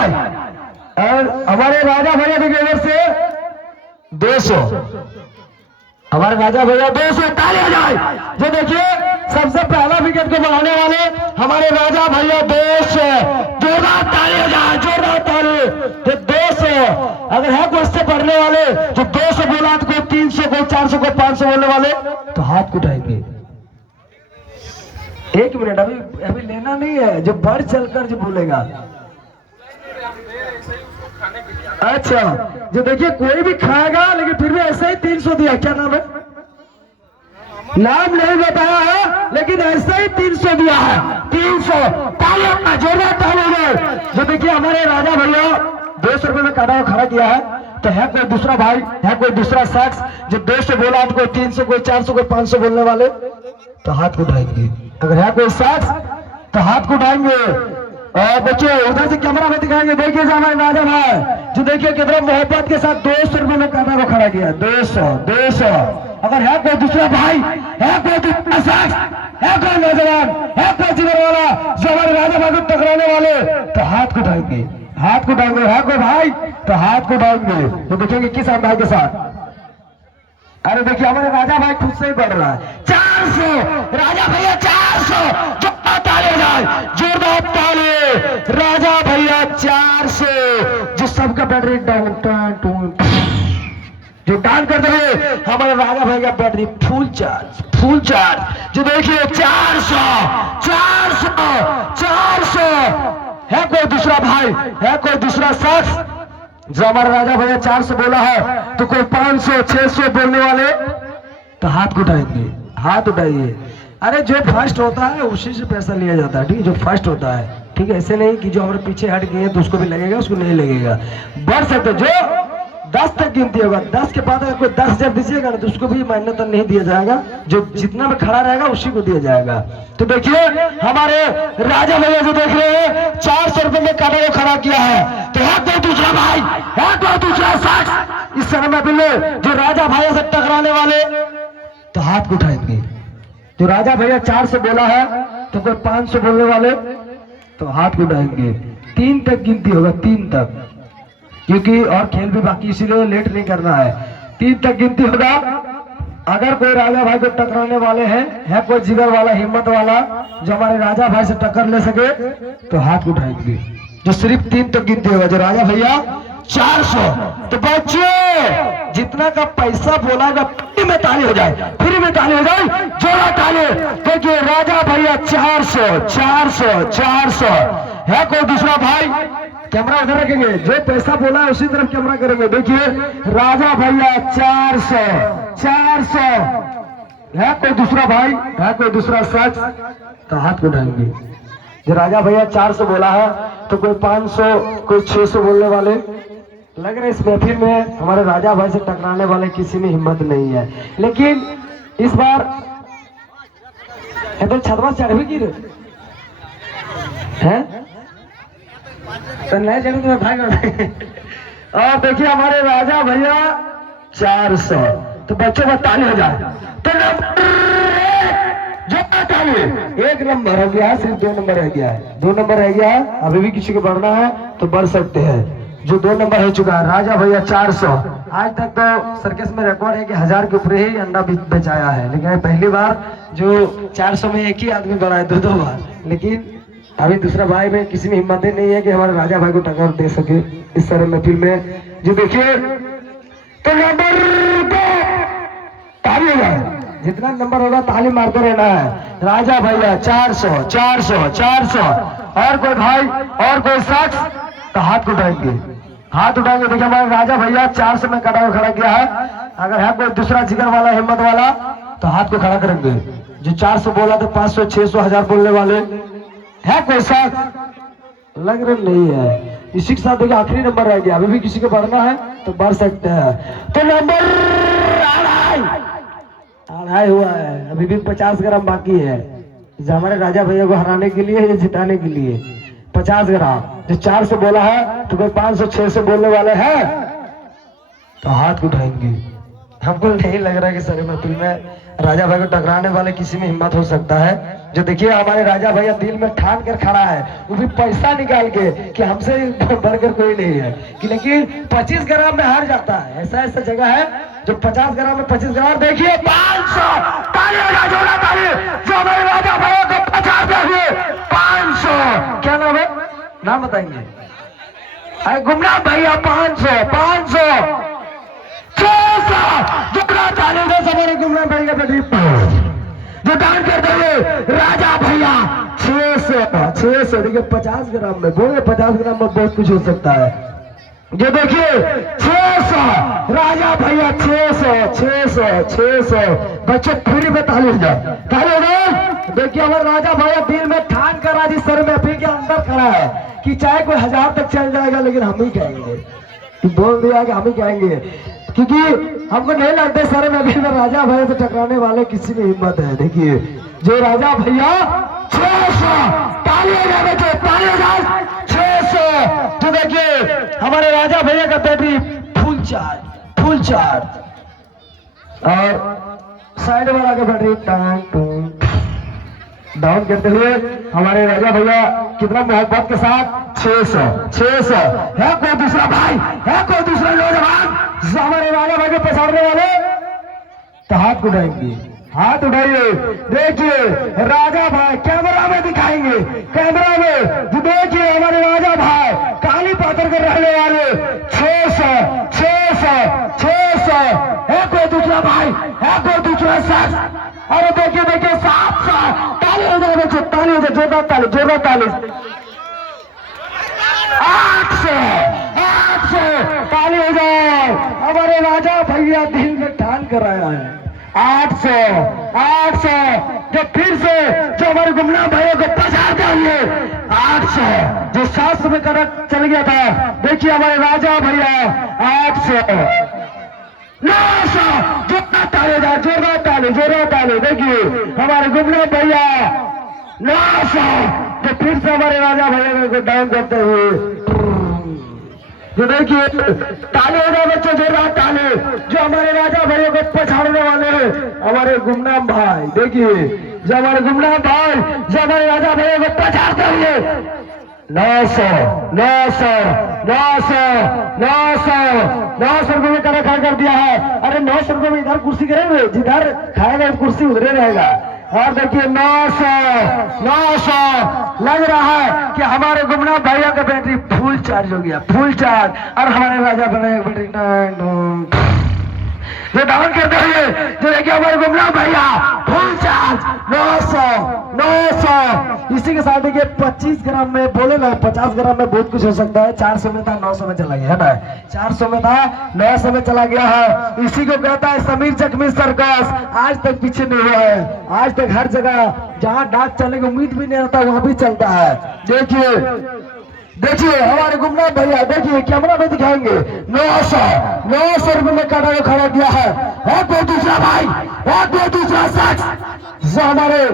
जाए। और हमारे राजा भैया की ओर से 200, हमारे राजा भैया 200 ताली हो जाए। जो देखिए सबसे पहला विकेट को बनाने वाले हमारे राजा भैया 200, जोरदार ताली हो जाए, जोरदार ताली। 200 अगर है कोई इससे पढ़ने वाले जो 200 बोला तो कोई 300 कोई 400 कोई 500 बोलने वाले तो हाथ को उठाएंगे। 1 मिनट अभी लेना नहीं है, जो बढ़ चलकर जो बोलेगा। अच्छा जो देखिए कोई भी खाएगा लेकिन फिर भी ऐसे ही 300 दिया। क्या नाम है? नाम नहीं बताया है लेकिन ऐसे ही 300 दिया है। 300 तालियों का जोरदार ताली। जो देखिए हमारे राजा भैया 200 रुपए में काटा खड़ा किया है। तो है कोई दूसरा भाई, है कोई दूसरा शख्स जो 200 बोला तो कोई 300 कोई 400 कोई 500 बोलने वाले तो हाथ को उठाएंगे। अगर है कोई शख्स तो हाथ को उठाएंगे। और बच्चों उधर से कैमरा में दिखाएंगे। देखिए हमारे राजा भाई जो देखिए कितना मोहब्बत के साथ 200 रुपए में काटा को खड़ा किया। 200। अगर है कोई दूसरा भाई, है कोई दूसरा शख्स, है कोई नौजवान, है कोई जिगर वाला जो हमारे राजा भाई को टकराने वाले तो हाथ को उठाएंगे। हाथ को उठाएंगे। है कोई भाई तो हाथ को उठाएंगे। तो देखेंगे किस भाई के साथ। अरे देखिए हमारे राजा भाई खुद से ही बढ़ रहा है। 400 राजा भैया 400 जोरदार ताली। राजा भैया 400 जो सबका बैटरी डाउन जो डाउन कर दे हमारे राजा भाई का बैटरी फुल चार्ज। जो देखिए 400 है कोई दूसरा भाई, है कोई दूसरा शख्स जो हमारा राजा भैया 400 बोला है तो कोई 500 600 बोलने वाले तो हाथ को उठाएंगे। हाथ उठाइए। अरे जो फर्स्ट होता है उसी से पैसा लिया जाता है। ठीक है, जो फर्स्ट होता है। ठीक है, ऐसे नहीं कि जो हमारे पीछे हट गए तो उसको भी लगेगा, उसको नहीं लगेगा। बढ़ सकते जो 10 तक गिनती होगा, 10 के बाद अगर कोई 10,000 दीजिएगा ना तो उसको भी मेहनत नहीं दिया जाएगा। जो जितना में खड़ा रहेगा उसी को दिया जाएगा। तो देखिए हमारे राजा भैया जो देख रहे हैं 400 रुपए में काटा को खड़ा किया है। तो है कोई दूसरा भाई, है कोई दूसरा शख्स इस समय में जो राजा भैया से टकराने वाले तो हाथ को उठाएंगे। जो राजा भैया 400 बोला है तो कोई 500 बोलने वाले तो हाथ को उठाएंगे। 3 तक गिनती होगा, 3 तक, क्योंकि और खेल भी बाकी इसीलिए लेट नहीं करना है। 3 तक गिनती होगा। अगर कोई राजा भाई को टकराने वाले हैं, है कोई जिगर वाला हिम्मत वाला जो हमारे राजा भाई से टक्कर ले सके तो हाथ उठाएंगे। जो सिर्फ 3 तक गिनती होगा। जो राजा भैया 400। तो बच्चों जितना का पैसा बोला फ्री में ताली हो जाए, फ्री में ताली हो जाए, जोड़ा ताली। देखिए राजा भैया 400 है कोई दूसरा भाई। कैमरा उधर रखेंगे, जो पैसा बोला है उसी तरफ कैमरा करेंगे। देखिए राजा भैया 400 है कोई दूसरा भाई, है कोई दूसरा शख्स तो हाथ को उठाएंगे। जो राजा भैया 400 बोला है तो कोई 500 कोई 600 बोलने वाले लग रहे। इस महफिल में हमारे राजा भाई से टकराने वाले किसी में हिम्मत नहीं है। लेकिन इस बार तो छतवा चढ़ भी गिरे हैं तो नहीं चढ़े तो भाई। और देखिए हमारे राजा भैया 400। तो बच्चों का ताली हो जाए। तो ताली 1 नंबर हो गया है, सिर्फ 2 नंबर रह गया है। 2 नंबर रह गया है। अभी भी किसी को बढ़ना है तो बढ़ सकते हैं। जो 2 नंबर हो चुका है राजा भैया 400। आज तक तो सर्कस में रिकॉर्ड है कि 1000 के ऊपर ही अंडा बेचाया है, लेकिन पहली बार जो 400 में एक ही आदमी बढ़ाए 2 बार। लेकिन अभी दूसरा भाई में किसी में हिम्मत ही नहीं है कि हमारे राजा भाई को टक्कर दे सके इस तरह महफिल में। जो देखिए तो नंबर 2 ताली होगा। जितना नंबर होगा ताली मारते रहना है। राजा भैया 400। और कोई भाई और कोई शख्स तो हाथ उठाएंगे। हाथ उठाएंगे। देखिए हमारे राजा भैया 400 में काटा को खड़ा किया है। अगर है कोई दूसरा जिगर वाला हिम्मत वाला तो हाथ को खड़ा करेंगे। जो 400 बोला तो 500 600 1000 बोलने वाले है कोई शख्स लग रहे नहीं है। इसी के साथ देखिए आखिरी नंबर रह गया। अभी भी किसी को बढ़ना है तो बढ़ सकते हैं। तो नंबर 2.5 हुआ है। अभी भी 50 ग्राम बाकी है। जो हमारे राजा भैया को हराने के लिए या जिताने के लिए 50 ग्राम। जो 400 बोला है तो कोई 500 600 बोलने वाले हैं तो हाथ उठाएंगे। हमको नहीं लग रहा कि सारे महफिल में राजा भाई को टकराने वाले किसी में हिम्मत हो सकता है। जो देखिए हमारे राजा भैया दिल में ठान कर खड़ा है, वो भी पैसा निकाल के कि हमसे बढ़कर कोई नहीं है, कि लेकिन 25 ग्राम में हार जाता है। ऐसा ऐसा जगह है जो 50 ग्राम में 25 ग्राम। देखिए 500 ताली जो हमारे राजा भैया को 500 क्या नाम है, नाम बताएंगे? अरे गुमनाम भैया 500 हमारे गुमनाम भैया बेटी जो दान करते हुए राजा भैया 600 देखिए 50 ग्राम में बोले 50 ग्राम में बहुत कुछ हो सकता है। जो देखिए 600 राजा भैया 600 बच्चों फिर में ताली हो जाए। देखिए हमारे राजा भैया दिल में ठान कर आज सर में अपील के अंदर खड़ा है कि चाहे कोई 1000 तक चल जाएगा लेकिन हम ही कहेंगे, कि बोल दिया कि हम ही कहेंगे, क्योंकि हमको नहीं लगता सर में अभी में राजा भैया से टकराने वाले किसी में हिम्मत है। देखिए जो राजा भैया 600 ताली हो जाए बच्चों, ताली हो जाए 600। तो देखिए हमारे राजा भैया का बैटरी फुल चार्ज और साइड वाला का बैटरी डाउन करते हुए हमारे राजा भैया कितना मोहब्बत के साथ 600 है। कोई दूसरा भाई है, कोई दूसरा नौजवान जो हमारे राजा भाई को पछाड़ने वाले तो हाथ उठाएंगे, हाथ उठाइए। देखिए राजा भाई कैमरा में दिखाएंगे, कैमरा में जो देखिए हमारे राजा भाई काली पाथर के रहने वाले 600 है। कोई दूसरा भाई है, कोई दूसरा शख्स। अरे देखिए 700 ताली हो जाए बच्चों, ताली हो जाए, जोरदार ताली 800 ताली हो जाए। हमारे राजा भैया दिल में ठान कर आया है 800 जो फिर से जो हमारे गुमनाम भैया को पछाड़ देंगे 800 जो 700 में कदम चल गया था। देखिए हमारे राजा भैया 800 900 जोरदार ताली देखिए हमारे गुमनाम भैया 900 जो फिर से हमारे राजा भैया को डाउन करते हुए जो देखिए ताली हो जाए बच्चों, जोरदार ताली जो हमारे राजा भैया को पछाड़ने वाले हमारे गुमनाम भाई। देखिए जो हमारे गुमनाम भाई जो हमारे राजा भैया को पछाड़ते हुए 900 रुपये में कड़ा खड़ा कर दिया है। अरे 900 रुपये में इधर कुर्सी करेंगे, जिधर खाएगा कुर्सी उधरे रहेगा। और देखिए 900 लग रहा है कि हमारे गुमनाम भैया का बैटरी फुल चार्ज हो गया, फुल चार्ज। और हमारे राजा भैया का बैटरी जो डाउन करते हुए जो देखिए हमारे गुमनाम भैया फुल चार्ज 900। इसी के साथ देखिए 25 ग्राम में बोले ना 50 ग्राम में बहुत कुछ हो सकता है। 400 में था 900 में चला गया है ना, 400 में था 900 में चला गया है। इसी को कहता है समीर जख्मी सर्कस। आज तक पीछे नहीं हुआ है, आज तक हर जगह जहाँ डाक चलने की उम्मीद भी नहीं रहता वहां भी चलता है। देखिए हमारे गुमनाम भैया देखिए कैमरा में दिखाएंगे 900 रुपये में काटा को खड़ा किया है। और कोई दूसरा भाई और कोई दूसरा शख्स जो हमारे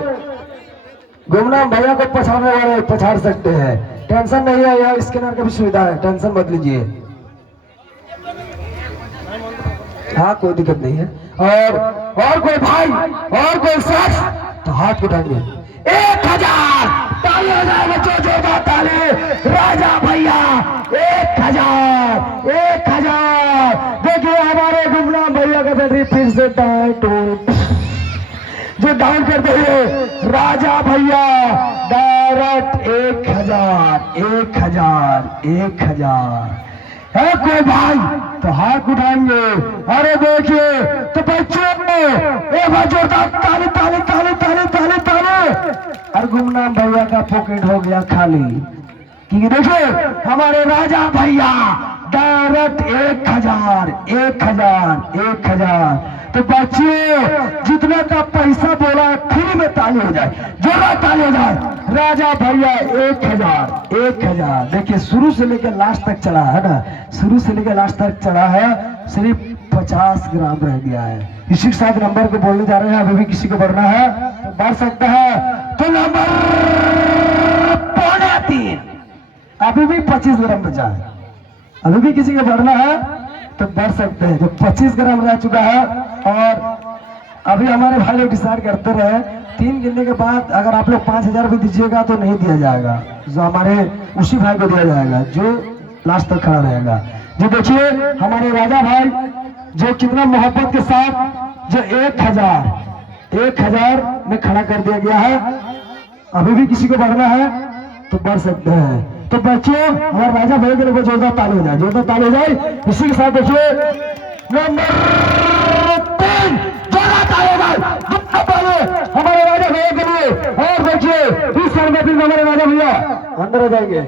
गुमनाम भैया को पछाड़ने वाले पछाड़ सकते हैं। टेंशन नहीं है, यहाँ स्कैनर की भी सुविधा है, टेंशन मत लीजिए। हाँ कोई दिक्कत नहीं है। और कोई भाई और कोई शख्स तो हाथ उठाएंगे 1000 ताली हो जाए बच्चों, जोरदार ताली राजा भैया 1000। देखिए हमारे गुमनाम भैया का बैटरी फिर से जो डाउन करते हुए राजा भैया डायरेक्ट 1000 है। कोई भाई तो हाथ उठाएंगे। अरे देखिए तो बच्चों एक बार जोरदार ताली ताली ताली ताली ताली ताली। और गुमनाम भैया का पॉकेट हो गया खाली, क्योंकि देखिए हमारे राजा भैया डायरेक्ट 1000। तो बच्चों जितना का पैसा बोला है फ्री में ताली हो जाए, जोरदार ताली हो जाए। राजा भैया 1000। देखिए शुरू से लेकर लास्ट तक चढ़ा है ना, शुरू से लेकर लास्ट तक चढ़ा है, सिर्फ 50 ग्राम रह गया है। इसी के साथ नंबर को बोलने जा रहे हैं। अभी भी किसी को बढ़ना है तो बढ़ सकता है। तो नंबर 3.5 अभी भी 25 ग्राम बचा है। अभी भी किसी को बढ़ना है तो बढ़ सकते हैं। जो 25 ग्राम रह चुका है और अभी हमारे भाई लोग डिसाइड करते रहे 3 गिनने के बाद अगर आप लोग 5,000 भी दीजिएगा तो नहीं दिया जाएगा, जो हमारे उसी भाई को दिया जाएगा जो लास्ट तक खड़ा रहेगा। जो देखिए हमारे राजा भाई जो कितना मोहब्बत के साथ जो 1,000 में खड़ा कर दिया गया है। अभी भी किसी को बढ़ना है तो बढ़ सकते हैं। तो बच्चों हमारे राजा भाई के लिए जोरदार ताली हो जाए, जोरदार ताली हो जाए। इसी के साथ देखिए नंबर 3 जोरदार ताली हो जाए हमारे राजा भैया के लिए। और देखिए इस संगठन में हमारे राजा भैया अंदर आ जाएंगे।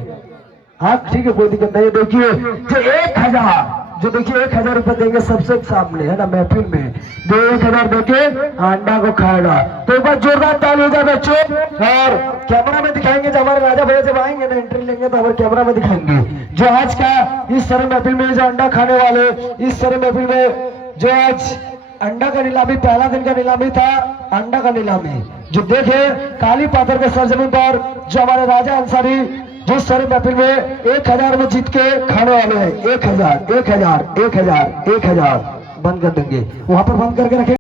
हाँ ठीक है, कोई दिक्कत नहीं। देखिए जो 1,000 जो देखिए 1,000 रुपए देंगे सबसे सामने है ना महफिल में, जो 1,000 देके अंडा को खाएगा। तो एक बार जोरदार ताली हो जाए बच्चों। और कैमरा में दिखाएंगे, जब हमारे राजा भैया जब आएंगे ना एंट्री लेंगे तो हमारे कैमरा में दिखाएंगे जो आज का इस तरह महफिल में जो अंडा खाने वाले इस तरह महफिल में जो आज अंडा का नीलामी पहला दिन का नीलामी था, अंडा का नीलामी जो देखे काली पाथर के सरजमीन पर जो हमारे राजा अंसारी जिस तरह महफिल में 1,000 में जीत के खाने वाले हैं। 1,000 बंद कर देंगे, वहां पर बंद करके रखें।